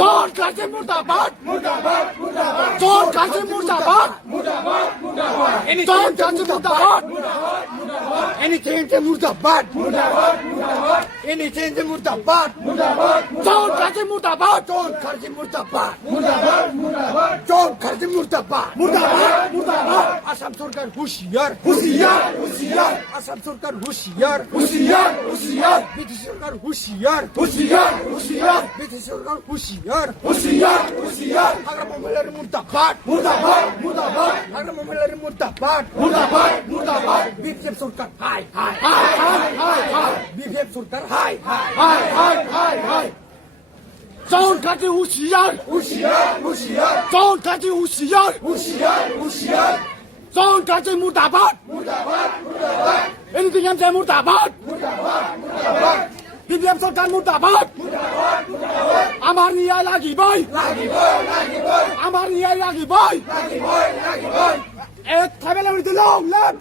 জোর কাছে মুর্দাবাদ জোর কাছে মুর্দাবাদ জোর কাছে মুর্দাবাদ এনি চেঞ্জে মুর্দাবাদ এনি চেঞ্জে মুর্দাবাদ জোর কাছে মুর্দাবাদ জোর কাছে মুর্দাবাদ জোর কাছে মুর্দাবাদ মুর্দাবাদ আসাম সরকার হুঁশিয়ার হুঁশিয়ার হুঁশিয়ার আসাম সরকার হুঁশিয়ার হুঁশিয়ার হুঁশিয়ার ব্রিটিশ সরকার হুঁশিয়ার হুঁশিয়ার হুঁশিয়ার ব্রিটিশ সরকার হুঁশিয়ার হুঁশিয়ার হুঁশিয়ার হাগরা মহিলার মুর্দাবাদ মুর্দাবাদ মুর্দাবাদ হাগরা মহিলার মুর্দাবাদ মুর্দাবাদ মুর্দাবাদ বিজেপি সরকার হাই হাই হাই হাই হাই বিজেপি সরকার হাই হাই হাই হাই হাই জোর কাছে হুঁশিয়ার হুঁশিয়ার হুঁশিয়ার জোর কাছে হুঁশিয়ার হুঁশিয়ার হুঁশিয়ার জোর কাছে মুর্দাবাদ মুর্দাবাদ মুর্দাবাদ এনিথিং এম সে মুর্দাবাদ মুর্দাবাদ মুর্দাবাদ বিজেপি সরকার মুর্দাবাদ মুর্দাবাদ মুর্দাবাদ আমার নিয়ে লাগিবই লাগিবই লাগিবই আমার নিয়ে লাগিবই লাগিবই লাগিবই এক খাবেলা উঠে লং লেফট